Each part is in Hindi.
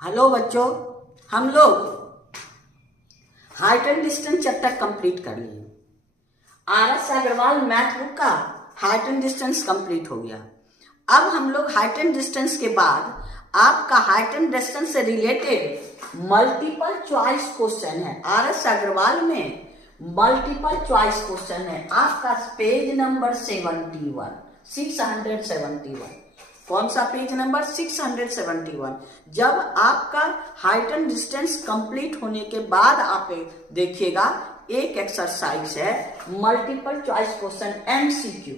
हेलो बच्चों, हम लोग height and distance chapter complete कर लिए। आर.एस. अग्रवाल मैथ बुक का हाइट एंड डिस्टेंस कंप्लीट हो गया। अब हम लोग हाइट एंड डिस्टेंस के बाद आपका हाइट एंड डिस्टेंस से रिलेटेड मल्टीपल चॉइस क्वेश्चन है। आर.एस. अग्रवाल में मल्टीपल चॉइस क्वेश्चन है। आपका पेज नंबर 671। कौन सा पेज नंबर 671। जब आपका हाइट एंड डिस्टेंस कंप्लीट होने के बाद आप देखिएगा एक एक्सरसाइज है मल्टीपल चॉइस क्वेश्चन MCQ।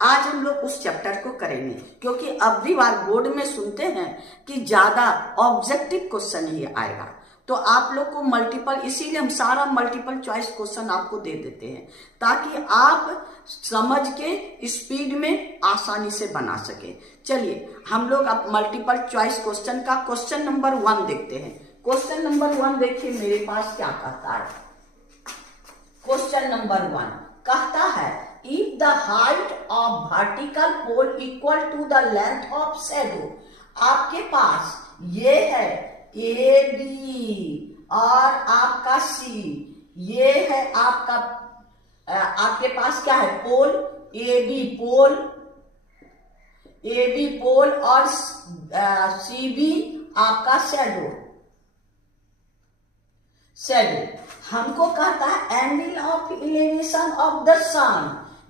आज हम लोग उस चैप्टर को करेंगे क्योंकि अगली बार बोर्ड में सुनते हैं कि ज्यादा ऑब्जेक्टिव क्वेश्चन ही आएगा, तो आप लोग को मल्टीपल, इसीलिए हम सारा मल्टीपल चॉइस क्वेश्चन आपको दे देते हैं ताकि आप समझ के स्पीड में आसानी से बना सके। चलिए हम लोग अब मल्टीपल चॉइस क्वेश्चन का क्वेश्चन नंबर 1 देखते हैं। क्वेश्चन नंबर 1 देखिए मेरे पास क्या कहता है। क्वेश्चन नंबर 1 कहता है if the height of vertical pole equal to the length of shadow. आपके पास ये है AB और आपका C, ये है आपका आपके पास क्या है पोल AB पोल और CB आपका शैडो। हमको कहता है angle of elevation of the sun,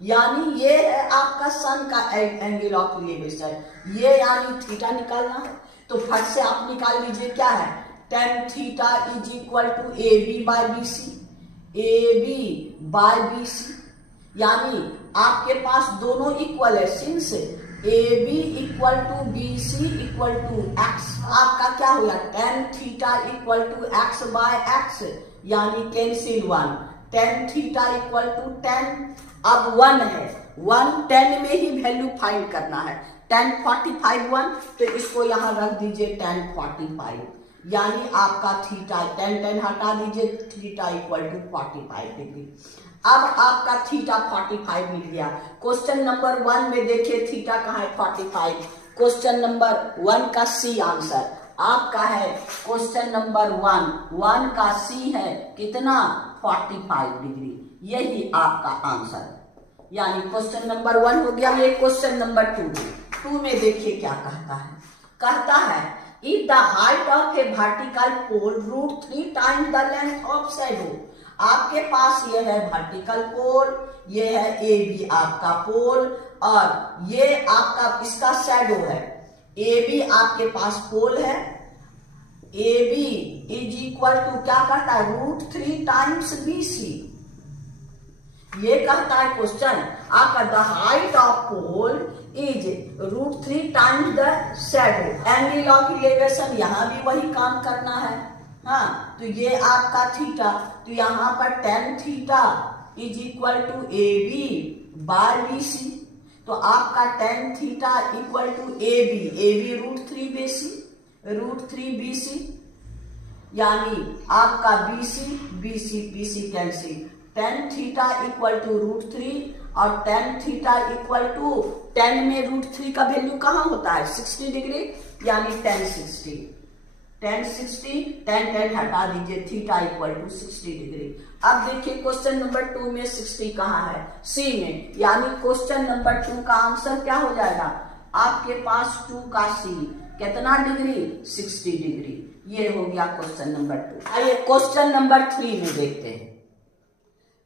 यानी ये है आपका सन का एंगल ऑफ इलेवेशन, ये यानी थीटा निकालना है। तो फट से आप निकाल लीजिए क्या है tan theta is equal to AB by BC, यानी आपके पास दोनों इक्वल है। Since AB equal to BC equal to x, आपका क्या हो गया tan theta equal to x by x, यानी cancel 1, tan theta equal to tan। अब 1 है, 1 10 में ही वैल्यू फाइंड करना है। tan 45 1, तो इसको यहां रख दीजिए tan 45, यानी आपका थीटा tan हटा दीजिए, थीटा इक्वल टू 45 डिग्री। अब आपका थीटा 45 मिल गया। क्वेश्चन नंबर 1 में देखिए थीटा कहाँ है 45। क्वेश्चन नंबर 1 का C आंसर आपका है। क्वेश्चन नंबर 1 का C है कितना 45 डिग्री, यही आपका आंसर, यानी क्वेश्चन नंबर 1 हो गया। ये क्वेश्चन नंबर 2 में देखिए क्या कहता है। कहता है if the height of a vertical pole √3 times the length of shadow. आपके पास ये है वर्टिकल पोल, ये है AB आपका पोल और ये आपका इसका शैडो है। AB आपके पास पोल है, AB इज इक्वल टू क्या कहता है √3 टाइम्स BC। ये कहता है क्वेश्चन आपका the height of pole is √3 times the shadow, angle of elevation यहां भी वही काम करना है। हाँ, तो ये आपका थीटा, तो यहां पर tan theta is equal to AB by BC, तो आपका tan theta equal to AB √3 BC, यानी आपका BC cancel, tan theta equal to √3 और tan थीटा इक्वल टू 10 में √3 का वैल्यू कहाँ होता है 60 डिग्री, यानी tan 60 tan हटा दीजिए, थीटा इक्वल टू 60 डिग्री। अब देखिए क्वेश्चन नंबर 2 में 60 कहाँ है C में, यानी क्वेश्चन नंबर 2 का आंसर क्या हो जाएगा आपके पास 2 का C कितना डिग्री 60 डिग्री। ये हो गया क्वेश्चन नंबर 2। आइए क्वेश्चन नंबर 3 में देखते हैं।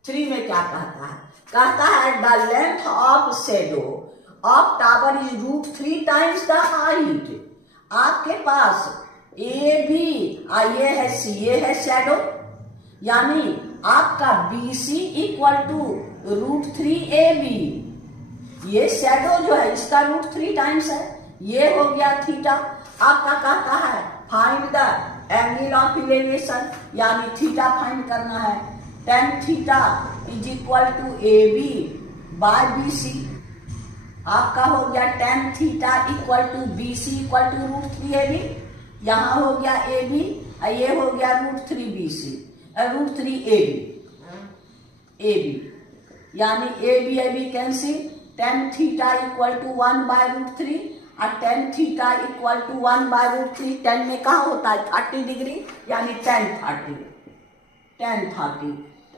3 में क्या कहता है। कहता है the length of shadow of tower is √3 times the height. आपके पास AB ये है C, ये है शैडो, यानी आपका BC इक्वल टू √3 AB। ये शैडो जो है इसका √3 टाइम्स है, ये हो गया थीटा। आपका कहता है find the angle of elevation, यानी थीटा फाइंड करना है। tan theta is equal to AB by BC, आपका हो गया tan theta equal to BC equal to √3 AB, यहां हो गया AB, ये हो गया √3 AB, यानी AB cancel, tan theta equal to 1 by √3 और टेन थीटा इक्वल टू 1/√3। 10 में कहाँ होता है 30 डिग्री, यानी 10 30।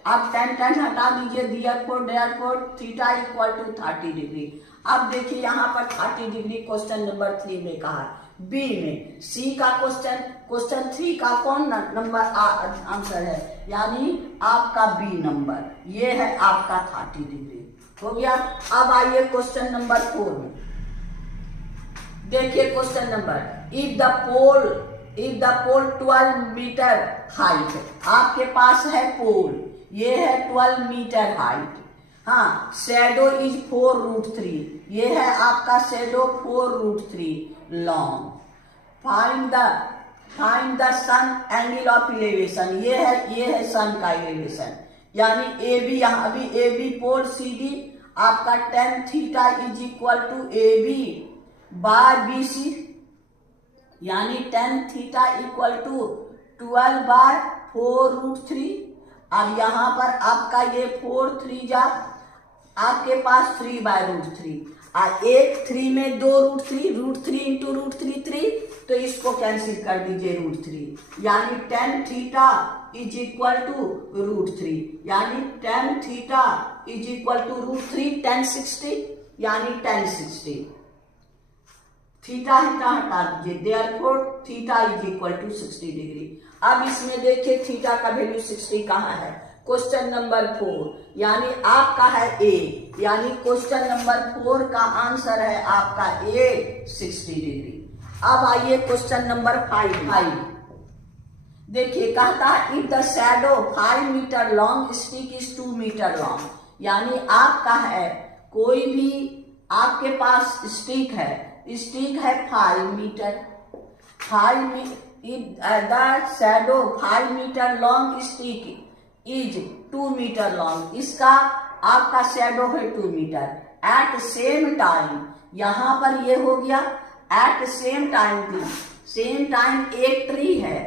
अब 10 हटा दीजिए, therefore theta equal to 30 degree. अब देखिए यहाँ पर 30 डिग्री क्वेश्चन नंबर 3 में कहा है। बी में सी का क्वेश्चन 3 का कौन नंबर आंसर है, यानी आपका बी नंबर, ये है आपका 30 डिग्री हो गया। अब आइए क्वेश्चन नंबर 4 में देखिए। Question number, if the pole 12 meter height, आपके पास है पोल, ये है 12 मीटर हाइट। हाँ, शेडो इज 4√3, ये है आपका shadow 4√3 long. Find the sun angle of elevation, ये है सन का इलेवेशन, यानी ए बी, यहाँ अभी A B pole C D आपका tan theta is equal to A B by B C, यानी tan थीटा इक्वल टू 12/4√3। अब यहाँ पर आपका ये 4 जा आपके पास 3/√3, और एक 3 में 2√3 इंटू √3 3, तो इसको कैंसिल कर दीजिए √3, यानी tan theta is equal to √3, यानी tan theta is equal to √3 tan 60, यानी tan 60। थीटा हटा दीजिए, therefore theta is equal to 60 degree. अब इसमें देखिए थीटा का वैल्यू 60 कहाँ है, क्वेश्चन नंबर 4, यानी आपका है ए, यानी क्वेश्चन नंबर 4 का आंसर है आपका ए 60 डिग्री। अब आइए क्वेश्चन नंबर 5। देखिए कहता है if the shadow 5 meter long stick is 2 meter long, यानी आपका है कोई भी आपके पास स्टिक है 5 meter, the shadow 5 meter long stick is 2 meter long, इसका आपका शैडो है 2 मीटर। एट सेम टाइम, यहां पर ये हो गया एट सेम टाइम एक ट्री है,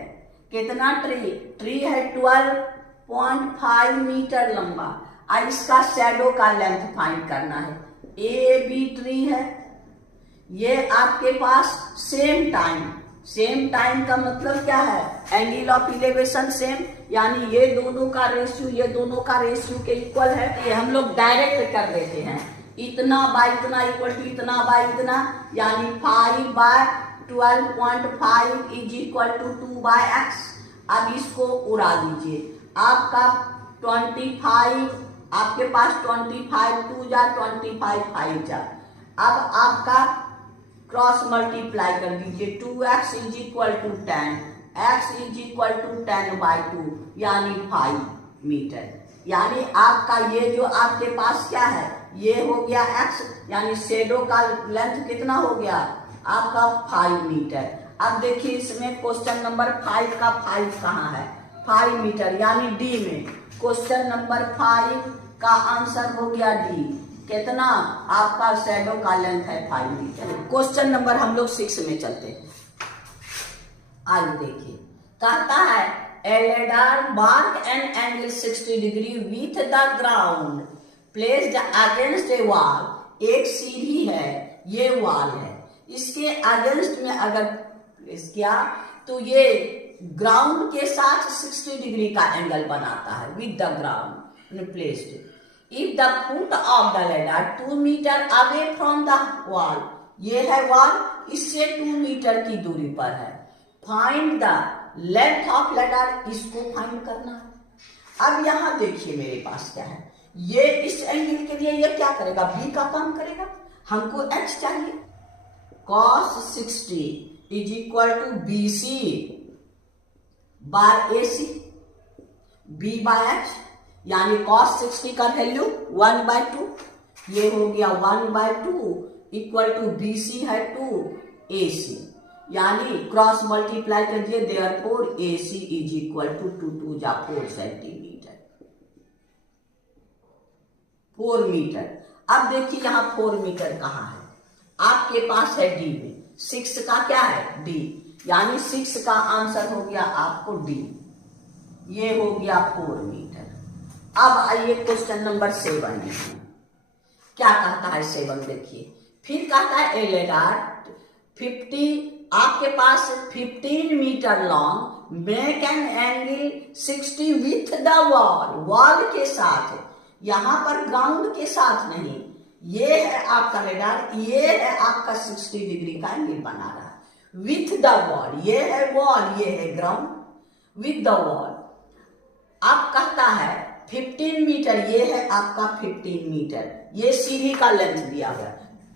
कितना ट्री है 12.5 मीटर लंबा, और इसका शैडो का लेंथ फाइंड करना है। ए बी ट्री है, ये आपके पास सेम टाइम का मतलब क्या है, एंगल ऑफ इलेवेशन सेम, यानी ये दोनों का रेशियो के इक्वल है। ये हम लोग डायरेक्ट कर देते हैं, इतना बाय इतना इक्वल टू इतना बाय इतना, यानी 5/12.5 इज इक्वल टू 2/x। अब इसको उड़ा दीजिए, आपका 25, आपके पास 25 2 जा 25 5 जा, अब आपका क्रॉस मल्टीप्लाई कर दीजिए, 2x is equal to 10, x is equal to 10/2, यानी 5 मीटर। यानी आपका ये जो आपके पास क्या है, ये हो गया x, यानी शेडो का लेंथ कितना हो गया आपका 5 मीटर। अब देखिए इसमें क्वेश्चन नंबर 5 का 5 कहाँ है, 5 मीटर, यानी डी में क्वेश्चन नंबर 5 का आंसर हो गया डी। कितना आपका शैडो का लेंथ है 5 मीटर। क्वेश्चन नंबर हम लोग 6 में चलते हैं। आइए देखिए, कहता है a ladder mark an angle 60 degree with the ground placed against a wall. एक सीढ़ी है, ये वॉल है, इसके अगेंस्ट में अगर प्लेस किया तो ये ग्राउंड के साथ 60 डिग्री का एंगल बनाता है with the ground placed. If the foot of the ladder 2 meter away from the wall, ये है वॉल, इससे 2 मीटर की दूरी पर है। Find the length of ladder, इसको फाइंड करना है। अब यहाँ देखिए मेरे पास क्या है, ये इस एंगल के लिए ये क्या करेगा, बी का काम करेगा, हमको एच चाहिए। cos 60 is equal to B C by A C, B by H, यानी cos 60 का वैल्यू 1/2, ये हो गया 1/2 इक्वल टू BC है 2AC, यानी क्रॉस मल्टीप्लाई कर दिए, therefore AC is equal to 2 जा 4 सेंटीमीटर, 4 मीटर। अब देखिए यहाँ 4 मीटर कहाँ है, आपके पास है डी में, 6 का क्या है डी, यानी 6 का आंसर हो गया आपको डी, ये हो गया 4 मीटर। अब आइए क्वेश्चन नंबर 7 में, क्या कहता है 7 देखिए, फिर कहता है ए लेडर 50 आपके पास 15 meter long, make an angle 60 with the wall, wall के साथ, यहां पर ग्राउंड के साथ नहीं, ये है आपका रेडार, ये है आपका 60 डिग्री का एंगल बना रहा है विथ द वॉल, ये है वॉल, ये है ग्राउंड, विथ द वॉल। अब कहता है 15 मीटर, ये है आपका 15 मीटर, ये सीढ़ी का लेंथ दिया गया,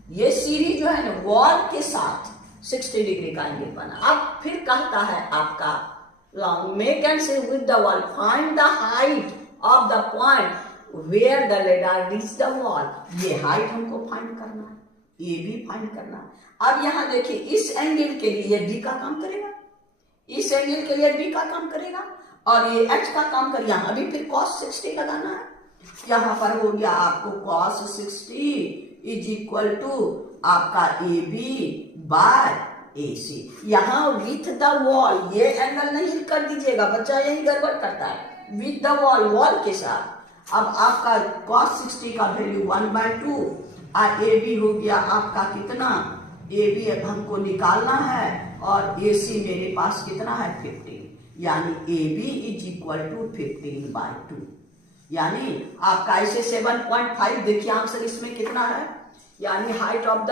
ये सीढ़ी जो है ना वॉल के साथ 60 डिग्री का एंगल बना। अब फिर कहता है आपका लॉन्ग, मेक एंड से with the wall, find the height of the point where the ladder reach the wall, ये हाइट हमको फाइंड करना है, ये भी फाइंड करना है। अब यहां देखिए इस एंगल के लिए बी का काम करेगा, इस एंगल के लिए बी का काम करेगा, और ये एच का काम कर, यहां भी फिर cos 60 लगाना है, यहां पर हो गया आपको cos 60 इज इक्वल टू आपका ए बी बाय ए सी। यहां विथ द वॉल, ये एंगल नहीं कर दीजिएगा, बच्चा यही गड़बड़ करता है, विथ द वॉल, वॉल के साथ। अब आपका cos 60 का वैल्यू 1/2 और ए बी हो गया आपका कितना, ए बी हमको निकालना है, और ए सी मेरे पास कितना है 15, यानी A B is equal to 15/2, यानी आपका ऐसे 7.5, देखिए आंसर इसमें कितना है, यानी हाइट ऑफ द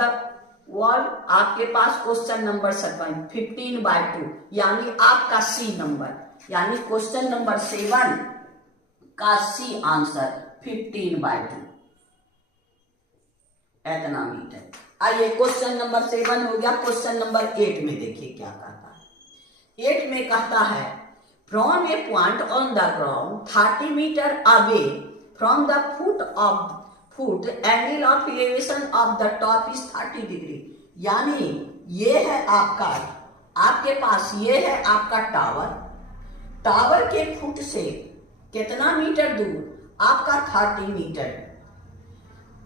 वॉल आपके पास क्वेश्चन नंबर 7 15/2, यानी आपका सी नंबर, यानी क्वेश्चन नंबर 7 का सी आंसर 15/2 इतना मीटर। आइए क्वेश्चन नंबर 7 हो गया। क्वेश्चन नंबर 8 में देखिए क्या कहता है। 8 में कहता है from a point on the ground 30 meter away from the foot angle of elevation of the top is 30 degree, यानी ये है आपका, आपके पास ये है आपका टावर, टावर के फुट से कितना मीटर दूर, आपका 30 meter,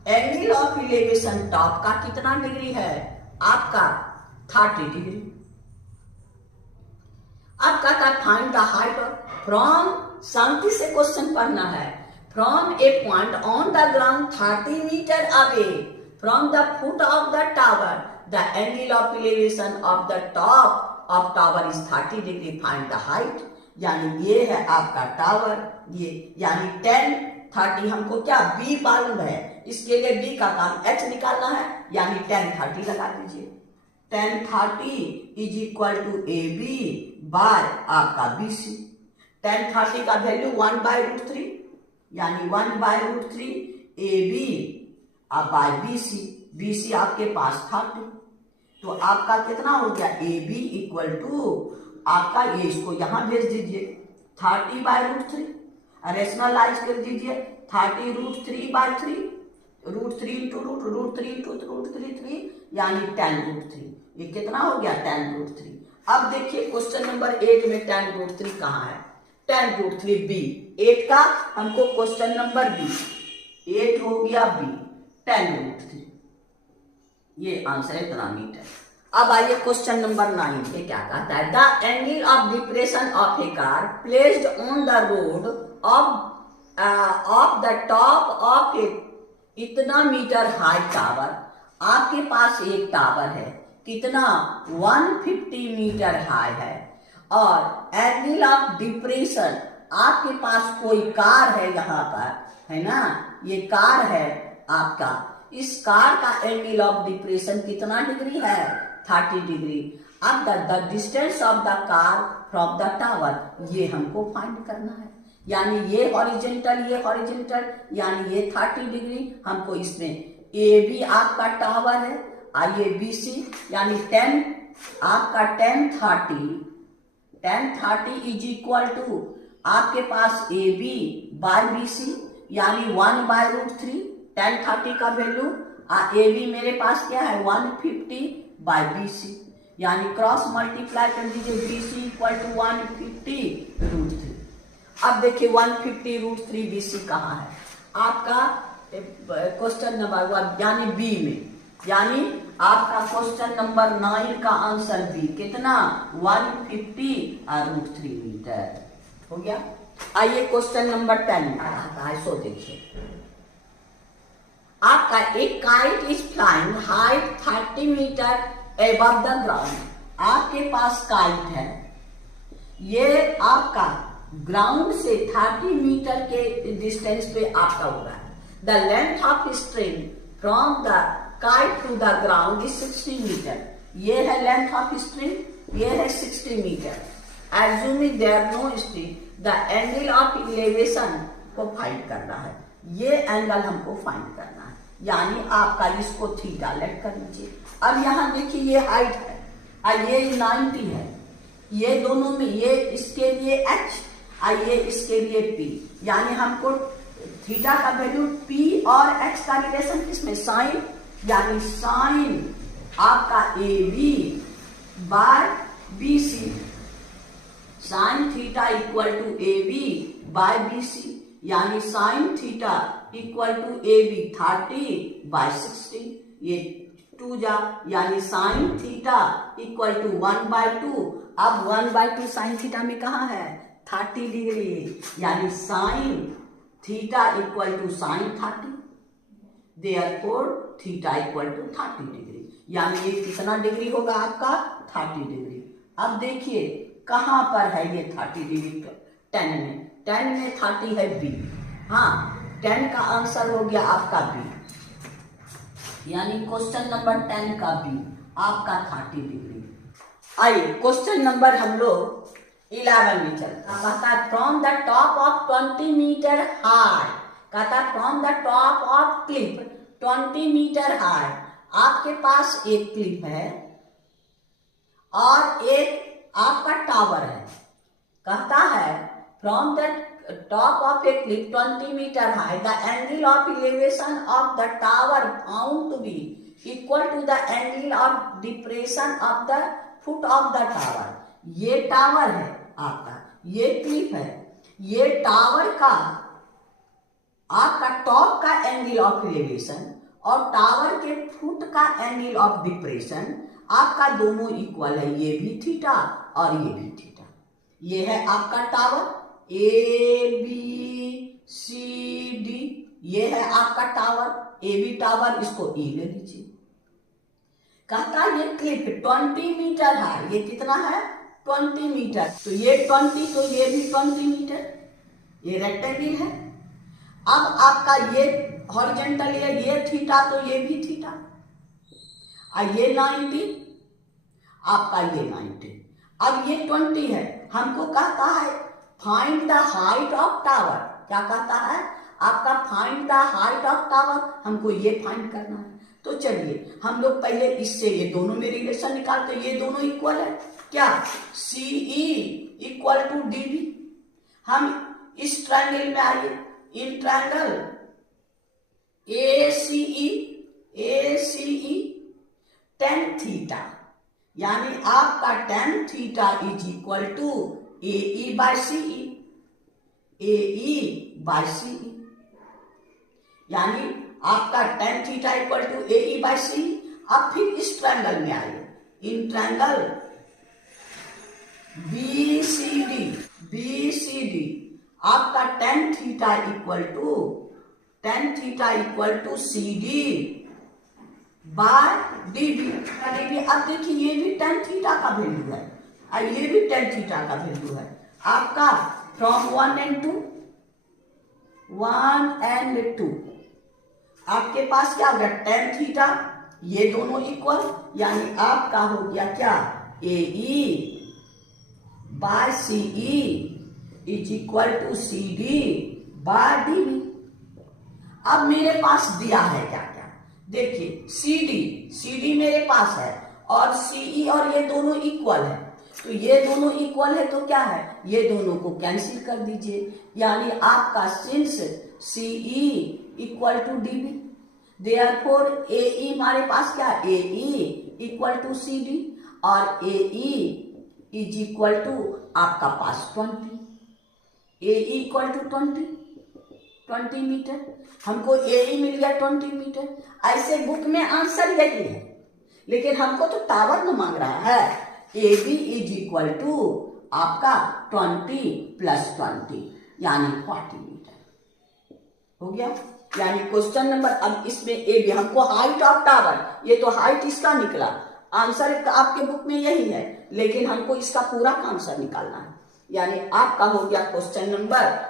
angle of elevation top का कितना डिग्री है, आपका 30 डिग्री। अब कहता है फाइंड द हाइट फ्रॉम, शांति से क्वेश्चन पढ़ना है, from a point on the ground 30 meter away from the foot of the tower the angle of elevation of the top of tower is 30 degree, find the height, यानी ये है आपका टावर, ये यानी 10 30 हमको क्या बी मालूम है, इसके लिए बी का काम एच निकालना है, यानी 10 30 लगा दीजिए, 10 30 is equal to A B by आपका बी सी। 10 30 का वैल्यू 1/√3, यानी 1/√3 A B by B C, B C आपके पास 30, तो आपका कितना हो गया ए बी इक्वल टू आपका, ये इसको यहां भेज दीजिए 30/√3, रेशनलाइज कर दीजिए 30√3/3, √3 इंटू √3 इंटू √3 यानी 10√3, ये कितना हो गया 10√3। अब देखिए क्वेश्चन नंबर 8 में 10√3 कहाँ है, 10√3 बी, 8 का हमको क्वेश्चन नंबर बी, 8 हो गया बी 10√3, ये आंसर है इतना मीटर। अब आइए क्वेश्चन नंबर 9 पे क्या कहता है, the angle of depression of a car placed on the road of the top of a इतना मीटर हाई टावर, आपके पास एक टावर है कितना 150 मीटर हाई है, और एंगल ऑफ डिप्रेशन आपके पास कोई कार है यहाँ पर, है ना, ये कार है आपका, इस कार का एंगल ऑफ डिप्रेशन कितना डिग्री है 30 डिग्री। अब the distance of the car from the tower, ये हमको फाइंड करना है, यानी ये हॉरिजॉन्टल, यानी ये 30 डिग्री हमको इसमें, ए बी आपका टावर है, आइए बी सी, यानी 10 आपका 10 30 इज इक्वल टू आपके पास A B by B C, यानी 1/√3 10 30 का वैल्यू, ए बी मेरे पास क्या है 150 बाय बी सी, यानी क्रॉस मल्टीप्लाई कर दीजिए, बी सी इक्वल टू 150√3। अब देखिए 150√3 बी सी कहाँ है, आपका क्वेश्चन नंबर, यानी बी में, यानी आपका क्वेश्चन नंबर 9 का आंसर बी कितना 150√3 मीटर हो गया। आइए क्वेश्चन नंबर 10 आता है, सो देखिए आपका एक kite is flying height 30 meter above the ground, आपके पास काइट है, ये आपका ग्राउंड से 30 मीटर के डिस्टेंस पे आपका हो रहा है. The length of string from the kite to the ground is 60 meter. ये है लेंथ ऑफ स्ट्रिंग, ये है 60 meter. Assuming there no string, the angle of elevation को फाइंड करना है. ये एंगल हमको फाइंड करना है, यानी आपका इसको थीटा लेट कर लीजिए. अब यहाँ देखिए ये हाइट है और ये 90 है, ये दोनों में, ये इसके लिए h और ये इसके लिए p, यानी हमको थीटा का वैल्यू p और h का रिलेशन किसमें, साइन, यानी साइन आपका AB by BC, sine theta equal to AB by BC, यानी sine theta equal to AB 30 by 60, ये 2 जा, यानी साइन थीटा इक्वल टू 1/2. अब 1/2 साइन थीटा में कहाँ है, 30 डिग्री, यानी sine theta equal to sine 30, therefore theta equal to 30 degree, यानी ये कितना डिग्री होगा आपका, 30 डिग्री. अब देखिए कहाँ पर है ये 30 डिग्री, 10 में, 10 में 30 है B. हाँ, 10 का आंसर हो गया आपका B, यानी क्वेश्चन नंबर 10 का B आपका 30 डिग्री. आइए क्वेश्चन नंबर हम लोग 11 में चलता. कहता from the top of 20 metre high, कहता from the top of cliff 20 metre high. आपके पास एक क्लिफ है और एक आपका टावर है. कहता है from the top of a cliff 20 meter high, the angle of elevation of the tower found to be equal to the angle of depression of the foot of the tower. ये टावर है आपका, ये क्लिफ है, ये टावर का आपका टॉप का एंगल ऑफ एलिवेशन और टावर के फुट का एंगल ऑफ डिप्रेशन आपका दोनों इक्वल है, ये भी थीटा और ये भी थीटा. ये है आपका tower A B C D, ये है आपका टावर A B टावर, इसको E ले लीजिए. कहता ये क्लिफ 20 मीटर है, ये कितना है 20 मीटर, तो ये 20 तो ये भी 20 मीटर, ये रेक्टेंगल है. अब आपका ये हॉरिजॉन्टल है, ये थीटा तो ये भी थीटा, और ये 90 आपका, ये 90. अब ये 20 है, हमको कहता है find the height of tower. क्या कहता है आपका, find the height of tower, हमको ये फाइंड करना है. तो चलिए हम लोग पहले इससे ये दोनों में रिलेशन निकालते. ये दोनों इक्वल है क्या, CE इक्वल टू DB. हम इस ट्रायंगल में आइए, in triangle ACE tan theta, यानी आपका tan theta is equal to AE by CE, AE by CE, यानी आपका tan theta equal to AE by CE. अब फिर इस ट्रायंगल में आइए, इन ट्रायंगल BCD आपका tan theta equal to CD by DB. अब देखिए ये भी tan थीटा का वैल्यू है और ये भी tan थीटा का वैल्यू है आपका. फ्रॉम 1 and 2 आपके पास क्या हो गया, tan थीटा, ये दोनों इक्वल, यानी आपका हो गया क्या, AE by CE is equal to CD by DB. अब मेरे पास दिया है क्या क्या, देखिए CD मेरे पास है और CE और ये दोनों इक्वल है, तो ये दोनों इक्वल है तो क्या है, ये दोनों को कैंसिल कर दीजिए, यानी आपका since CE equal to DB, therefore AE हमारे पास क्या, AE इक्वल टू CD और AE इज इक्वल टू आपका पास 20, AE इक्वल टू 20 मीटर. हमको AE मिल गया 20 मीटर. ऐसे बुक में आंसर यही है, लेकिन हमको तो टावर में मांग रहा है. AB इज इक्वल टू आपका 20 प्लस 20 यानी 40 मीटर हो गया. यानी क्वेश्चन नंबर, अब इसमें AB हमको हाइट ऑफ टावर, ये तो हाइट इसका निकला, आंसर आपके बुक में यही है, लेकिन हमको इसका पूरा आंसर निकालना है। यानी आपका हो गया क्वेश्चन नंबर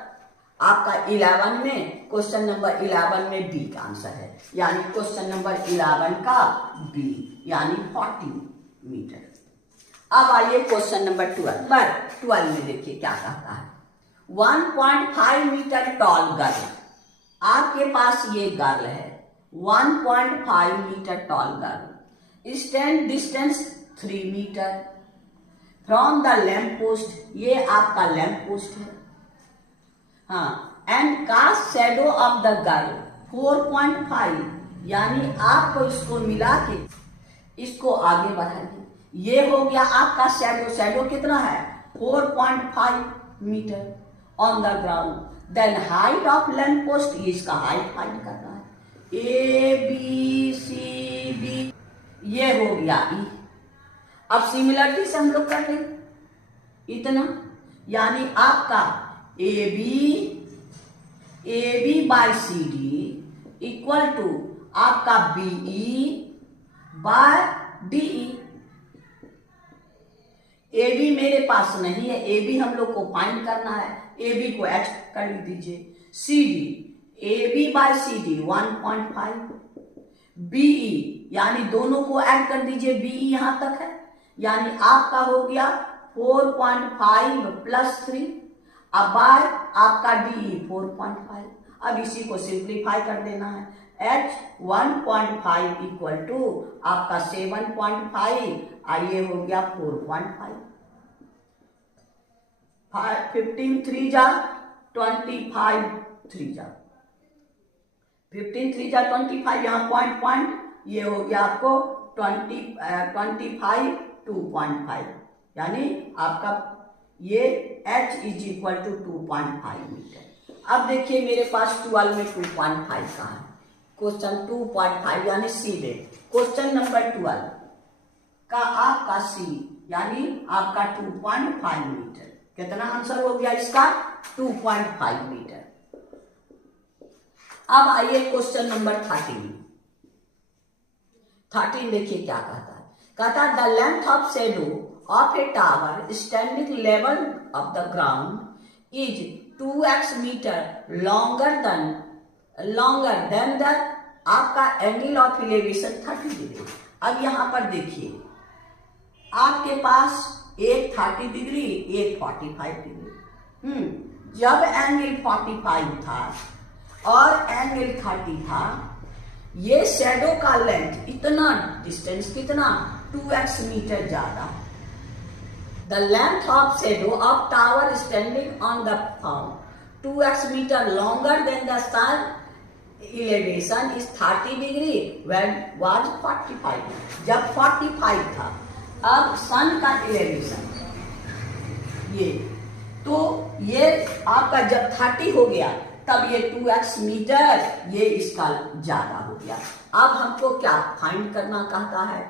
आपका 11 में, क्वेश्चन नंबर 11 में बी का आंसर है, यानी क्वेश्चन नंबर 11 का बी, यानी 40 मीटर। अब आइए क्वेश्चन नंबर 12 में देखिए क्या कहता है। 1.5 मीटर टॉल गर्ल, आपके पास ये गर्ल है 1.5 metre tall girl, stand distance 3 metre from the lamp post, ये आपका लैम्प पोस्ट है, हाँ, and cast shadow of the girl 4.5, यानी आपको इसको मिला के इसको आगे बढ़ाइए। ये हो गया आपका शैडो, शैडो कितना है 4.5 metre on the ground. Then height of lamp post, इसका हाइट फाइंड करना है, ए बी सी डी, ये हो गया ई। अब सिमिलरिटी से हम लोग कर लें इतना, यानी आपका A B by C D equal to आपका B E by D E. A B मेरे पास नहीं है, ए बी हम लोग को फाइंड करना है, ए बी को एच कर दीजिए। C D, A B by C D 1.5, B E यानी दोनों को ऐड कर दीजिए, बी ई यहां तक है, यानी आपका हो गया 4.5 प्लस 3, अब बाय आपका डी ई 4.5। अब इसी को सिंप्लीफाई कर देना है, एच 1.5 इक्वल टू आपका 7.5, आइए हो गया 4.5, 15 3 जा 25 3 जा 15 3 जा 25, यहाँ पॉइंट ये हो गया आपको 25 2.5, यानी आपका ये h is equal to 2.5 metre. अब देखिए मेरे पास 12 में 2.5 का है, क्वेश्चन 2.5 यानी सी में, क्वेश्चन नंबर 12 का आपका सी यानी आपका 2.5 मीटर, कितना आंसर हो गया इसका 2.5 मीटर। अब आइए क्वेश्चन नंबर 13 देखिए क्या कहता है। कहता है the length of shadow of a tower standing level of the ground is 2x metre longer than the आपका एंगल ऑफ एलिवेशन 30 डिग्री। अब यहां पर देखिए आपके पास एक 30 डिग्री एक 45 डिग्री, जब एंगल 45 था और एंगल 30 था, ये शैडो का लेंथ इतना डिस्टेंस कितना 2x मीटर ज्यादा। The length of shadow of tower standing on the form 2x metre longer than the sun elevation is 30 degree when was 45, जब 45 था। अब सन का एलिवेशन ये, तो ये आपका जब 30 हो गया तब ये 2x मीटर ये इसका ज्यादा हो गया। अब हमको क्या फाइंड करना कहता है,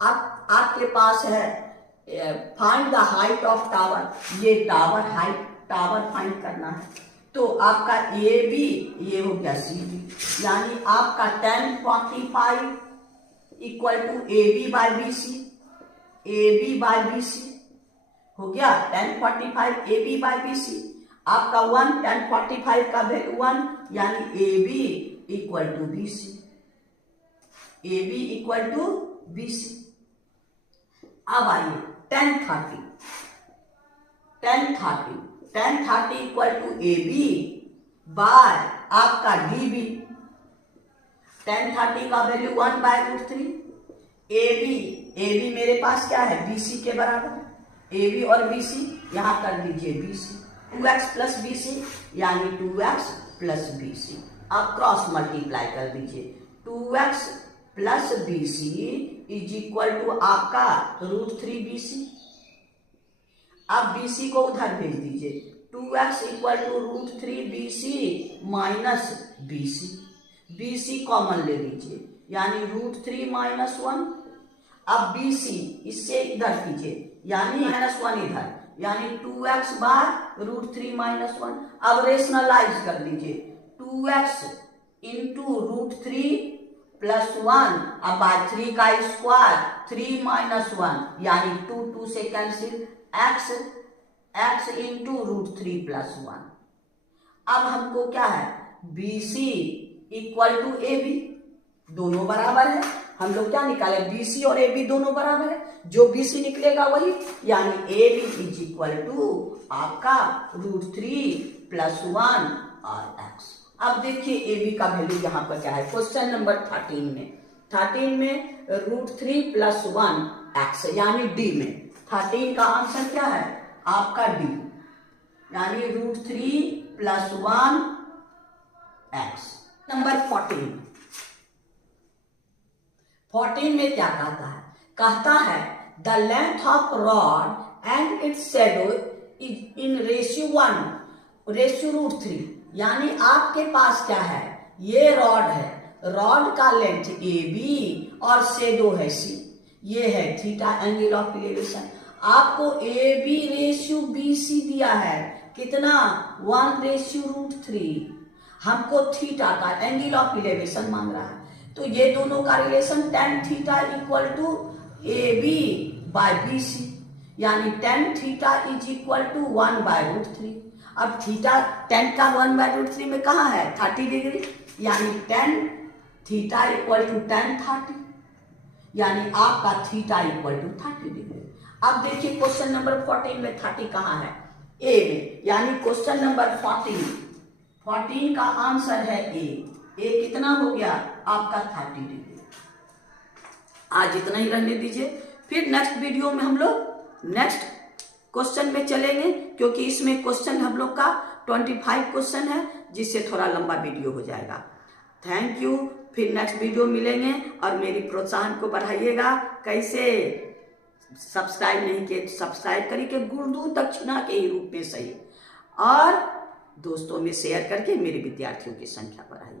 आपके पास है find the height of tower, ये टावर हाइट टावर फाइंड करना है। तो आपका ए बी ये हो गया सी बी, यानी आपका 1045 equal to A B by B C, A B by B C हो गया 1045 A B by B C. आपका 1 1045 का वैल्यू 1, यानी A B equal to B C, A B equal to B C. अब आइए 1030 equal to A B by आपका डी बी, 1030 का वैल्यू 1 बाय √3, ए बी मेरे पास क्या है बी सी के बराबर, ए बी और बी सी यहां कर दीजिए B C, 2x plus B C यानी 2x प्लस बी सी। अब क्रॉस मल्टीप्लाई कर दीजिए, 2x plus B C is equal to आपका √3 बी सी। अब बी सी को उधर भेज दीजिए, 2x equal to √3 B C minus B C, B C common ले लीजिए यानी √3 माइनस 1। अब बी सी इससे इधर कीजिए यानी -1 इधर, यानी 2x बार √3 माइनस 1। अब रेशनलाइज कर लीजिए, 2x इंटू √3 प्लस 1 अब बाय 3 का स्क्वायर 3 माइनस 1 यानी 2 2 से कैंसिल x इंटू √3 प्लस 1। अब हमको क्या है BC इक्वल टू AB, दोनों बराबर है। हम लोग क्या निकाले BC और AB दोनों बराबर है, जो BC निकलेगा वही, यानी AB इज इक्वल टू आपका √3 प्लस 1 और x। अब देखिए AB का वैल्यू यहाँ पर क्या है क्वेश्चन नंबर 13 में √3 प्लस 1 x यानी D में 13 का आंसर क्या है आपका D, यानी √3 प्लस 1 x। नंबर 14 में क्या कहता है the length of rod and it's shadow is in ratio 1:√3, यानी आपके पास क्या है ये रॉड है, रॉड का लेंथ AB और शैडो है C, ये है थीटा एंगल ऑफ इलेवेशन। आपको AB रेशियो BC दिया है कितना 1:√3, हमको थीटा का एंगल ऑफ इलेवेशन मांग रहा है, तो ये दोनों का relation tan theta equal to AB by BC, यानी tan theta is equal to 1/√3। अब थीटा tan का 1/√3 में कहाँ है 30 डिग्री, यानी tan theta equal to tan 30, यानी आपका थीटा इक्वल टू 30 डिग्री। अब देखिए क्वेश्चन नंबर 14 में 30 कहाँ है A में, यानी क्वेश्चन नंबर 14 का आंसर है A कितना हो गया आपका 30 डिग्री। आज इतना ही रहने दीजिए, फिर नेक्स्ट वीडियो में हम लोग नेक्स्ट क्वेश्चन में चलेंगे, क्योंकि इसमें क्वेश्चन हम लोग का 25 क्वेश्चन है, जिससे थोड़ा लंबा वीडियो हो जाएगा। थैंक यू, फिर नेक्स्ट वीडियो मिलेंगे और मेरी प्रोत्साहन को बढ़ाइएगा। कैसे सब्सक्राइब नहीं किए सब्सक्राइब करिए, गुरु दक्षिणा के ही रूप में सही, और दोस्तों में शेयर करके मेरे विद्यार्थियों की संख्या बढ़ाइए।